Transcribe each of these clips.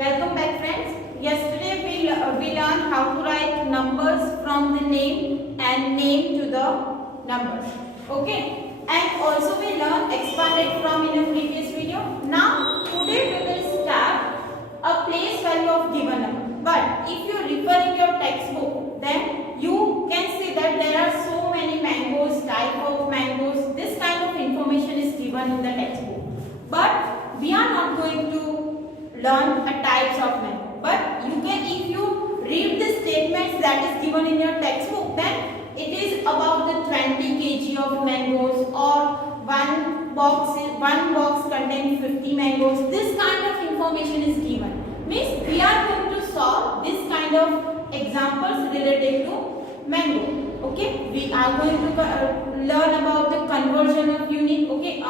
Welcome back, friends. Yesterday we learned how to write numbers from the name and name to the numbers. Okay, and also we learned expanded from in a previous video. Now today we will start a place value of given number. But if you refer in your textbook, then you can see that there are so many mangoes, type of mangoes. This kind of information is given in the textbook. But we are not going to learn a types of mango. But you can, if you read the statements that is given in your textbook, then it is about the 20 kg of mangoes, or one box contains 50 mangoes. This kind of information is given. Means we are going to solve this kind of examples related to mango. Okay, we are going to learn about the conversion of unit. Okay,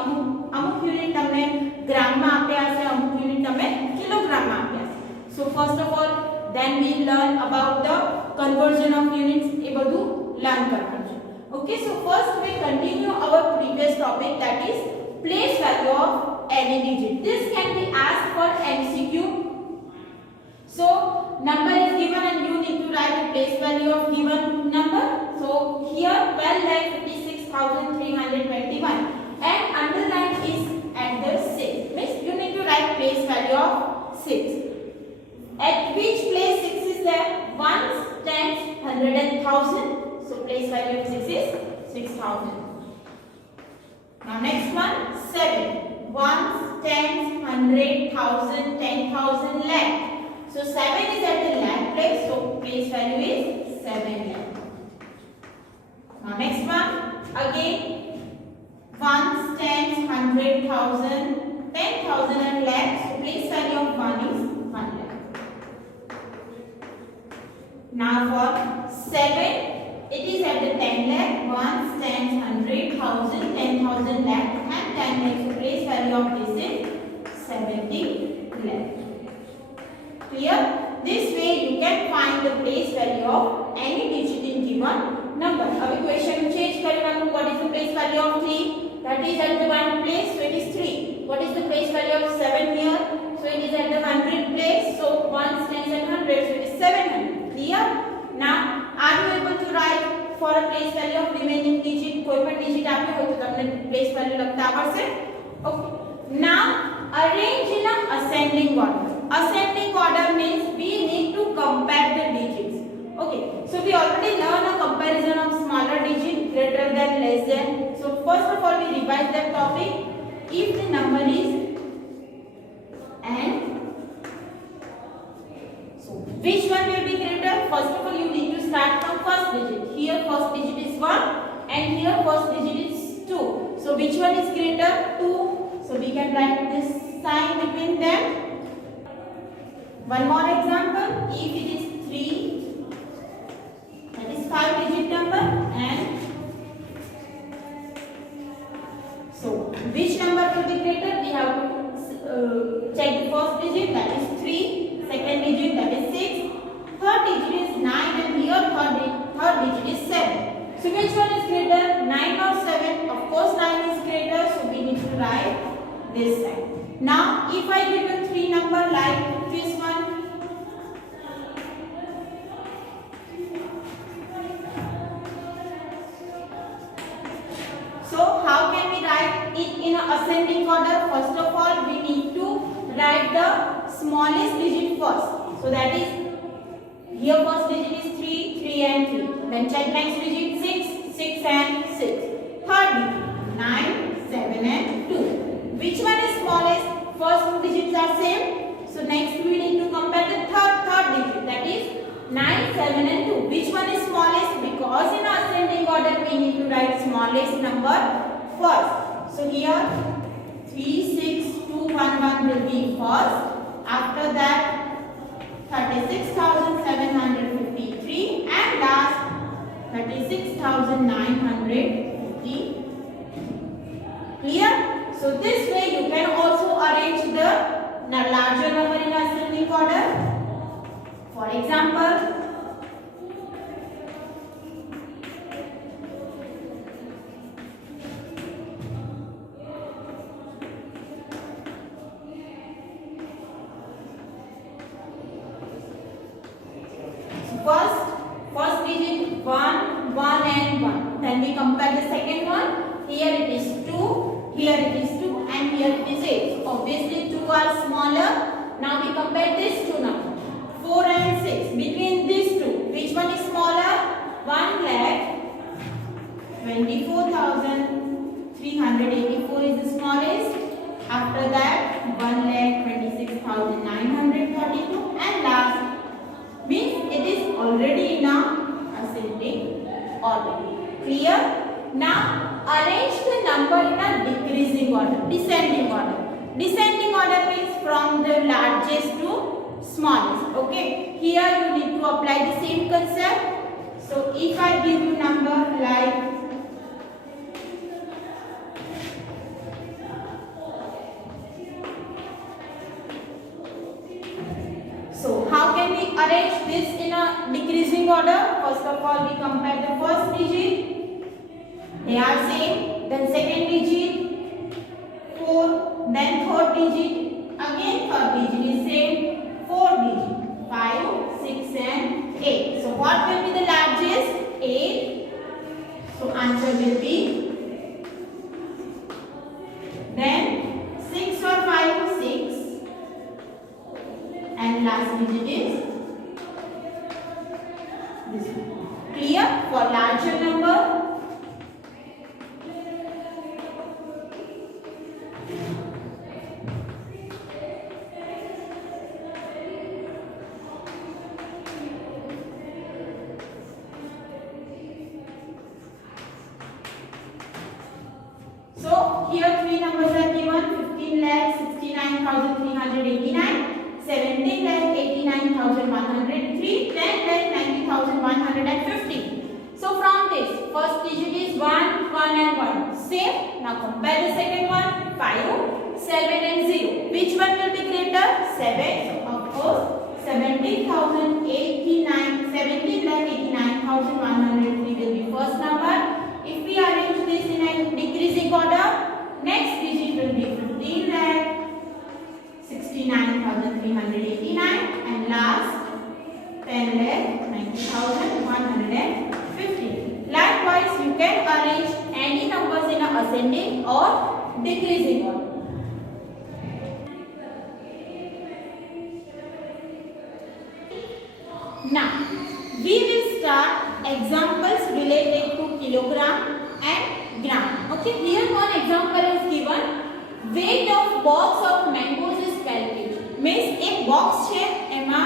અમુક unit તમને ગ્રામમાં આપ્યા હશે, અમુક unit તમને કિલોગ્રામમાં આપ્યા હશે. So first of all, then we learn about the conversion of units. એ બધું learn કરવાનું છે. Okay, so first we continue our previous topic, that is place value of any digit. This can be asked for MCQ. So number is given and you need to write the place value of given number. So here 12,56,321 and underline is at the 6. Means you need to write place value of 6. At which place 6 is there? Ones, tens, 100 and 1000. So place value of 6 is 6,000. Now next one, 7. Ones, tens, 100, 1000, 10,000, lakh. So 7 is at the lakh place, so place value is 7 lakh. Now next one, again ones, tens, 100, 1000, 10,000 and lakh, so place value of 1 is 1 lakh. Now for 7, it is at the 10 lakh, ones, tens, 100, 1000, 10,000 lakh and 10 lakh, so place value of this is 70 lakh. Clear? This way you can find the place value of any digit in given number. Now equation change karna. What is the place value of 3? That is at the 1 place, so it is 3. What is the place value of 7 here? So it is at the 100 place, so 1 stands at 100, so it is 700. Clear? Now are you able to write for a place value of remaining digit? कोई पण digit आप्यो हो तो તમને place value લખતા આવડશે. Okay. Now arrange in a ascending order. Ascending order means we need to compare the digits. Okay, so we already learned a comparison of smaller digit greater than less than. So first of all we revise that topic. If the number is n, so which one will be greater? First of all you need to start from first digit. Here first digit is 1 and here first digit is 2. So which one is greater? 2. So we can write this sign between them. One more example, if it is 3, that is 5 digit number, and so which number will be greater? We have to check the first digit, that is 3, second digit, that is 6, third digit is 9 and here third digit is 7. So which one is greater, 9 or 7? Of course 9 is greater, so we need to write this side. Now if I give you 3 number like this one, so how can we write it in an ascending order? First of all we need to write the smallest digit first. So that is here first digit is 3, 3 and 3. Then check next digit 6, 6 and 6. Third digit 9, 7 and 2. Which one is smallest? First two digits are same. So next we need to compare the third digit, that is 9, 7 and 2. Which one is smallest? Because in ascending order we need to write smallest number first. So here 3, 6, 2, 1, 1 will be first. After that 36,753 and last 36,950. Clear? So this way you can also arrange the larger number in ascending order. For example, first digit 1, 1 and 1. Then we compare the second one. Here it is 2, here it is 2 and here it is 8. So obviously 2 are smaller. Now we compare these two numbers. 4 and 6. Between these two, which one is smaller? 1,24,384 is the smallest. After that, 1,26,932 and last means it is already in a ascending order. Clear? Now arrange the number in a decreasing order, descending order. Descending order means from the largest to smallest. Okay. Here you need to apply the same concept. So if I give you number like how can we arrange this in a decreasing order? First of all, we compare the first digit. They are same. Then second digit 4. Then third digit. Again third digit is same. Fourth digit 5, 6 and 8. So what will be the largest? 8. So answer will be then 6 or 5, 6. And last digit is this one. Clear? For larger number, so here three numbers are given: 15,69,389. 17,89,103, 10,90,150. So from this, first digit is 1, 1 and 1. Same. Now compare the second one, 5, 7 and 0. Which one will be greater? 7. So of course, 17,89,103 will be first number. If we arrange this in a decreasing order, next digit will be 15,69,389 and last 10,90,150. Likewise, you can arrange any numbers in a ascending or decreasing order. Now, we will start examples related to kilogram and gram. Okay, here one example is given. Weight of box of mangoes is 12 kg. Means એક box છે એમાં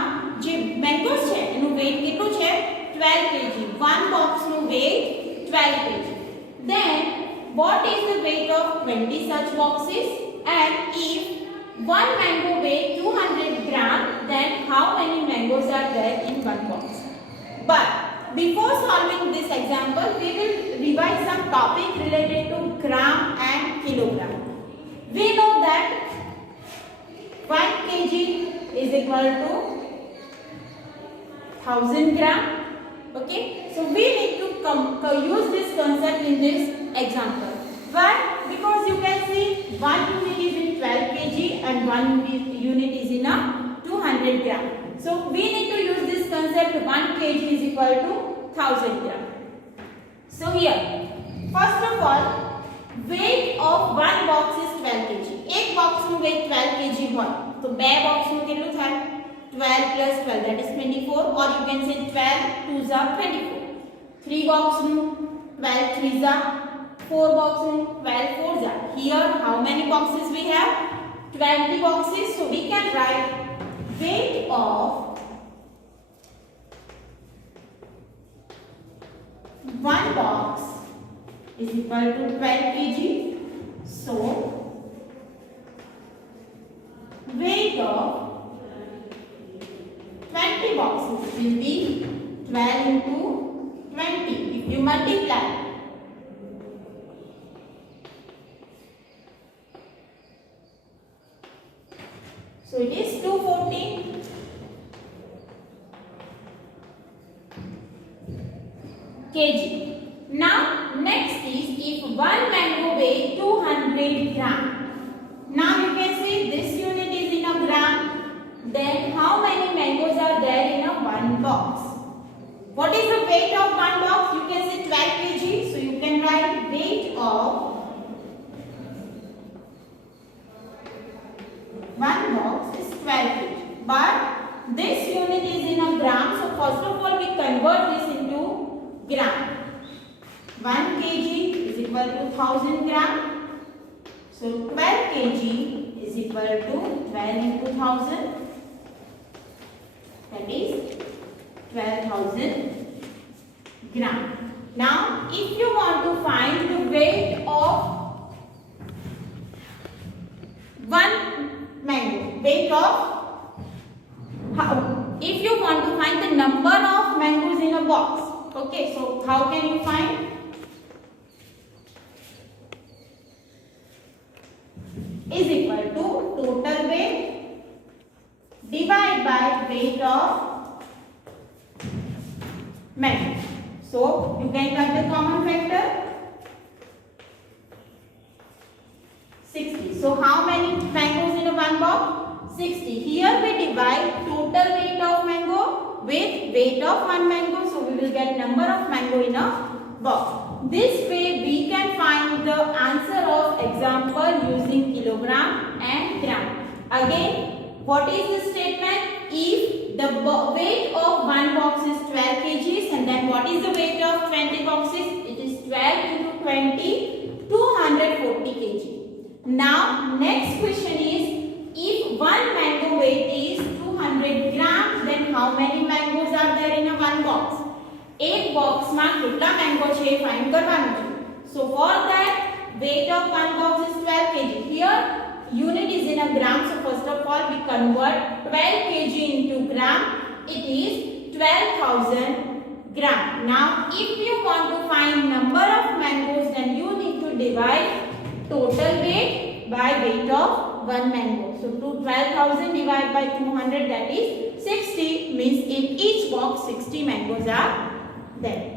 જે mangoes છે એનું weight કેટલું છે 12 kg. One box નું weight 12 kg. Then what is the weight of 20 such boxes? And if one mango weighs 200 gram, then how many mangoes are there in one box? But before solving this example, we will revise some topic related to gram and kilogram. We know that 1 kg is equal to 1000 gram. Okay, so we need to use this concept in this example. Why? Because you can see 1 unit is in 12 kg and 1 unit is in a 200 gram. So we need to use this concept. 1 kg is equal to 1000 gram. So here, first of all, weight of one box is 12 kg. एक box નું weight 12 kg હોય તો બે box નું કેટલું થાય 12 plus 12 that is 24, or you can say 12 2s are 24. 3 box નું 12 3s are 4 box નું 12 4s are. Here how many boxes we have? 20 boxes. So we can write weight of one box is equal to 12 kg. So weight of 20 boxes will be 12 into 20. If you multiply, so it is 240 kg. Now next is if one mango weighs 200 gram. Now you can see this unit is in a gram. Then how many mangoes are there in a one box? what is the weight of one box? You can say 12 kg. So you can write weight of one box is 12 kg. But this unit is in a gram. So first of all we convert this into gram. 1 kg is equal to 1000 gram. So 12 kg is equal to 12 into 1000. That is 12,000 gram. Now, if you want to find the weight of one mango, if you want to find the number of mangoes in a box, okay, so how can you find? Is equal to total weight divided by weight of mango. So you can cut the common factor 60. So how many mangoes in a one box? 60. Here we divide total weight of mango with weight of one mango. So we will get number of mango in a box. This way we can find the answer of example using kilogram and gram. Again, what is the statement? If the weight of one box is 12 kgs, and then what is the weight of 20 boxes? It is 12 into 20, 240 kg. Now, next question is, if one mango weight is 200 grams, then how many mangoes are there in a one box? एक box માં કેટલા mango છે find કરવાનું છે. So for that, weight of one box is 12 kg. Here unit is in a gram, so first of all we convert 12 kg into gram. It is 12,000 gram. Now if you want to find number of mangoes, then you need to divide total weight by weight of one mango. So 12,000 divided by 200, that is 60, means in each box 60 mangoes are there.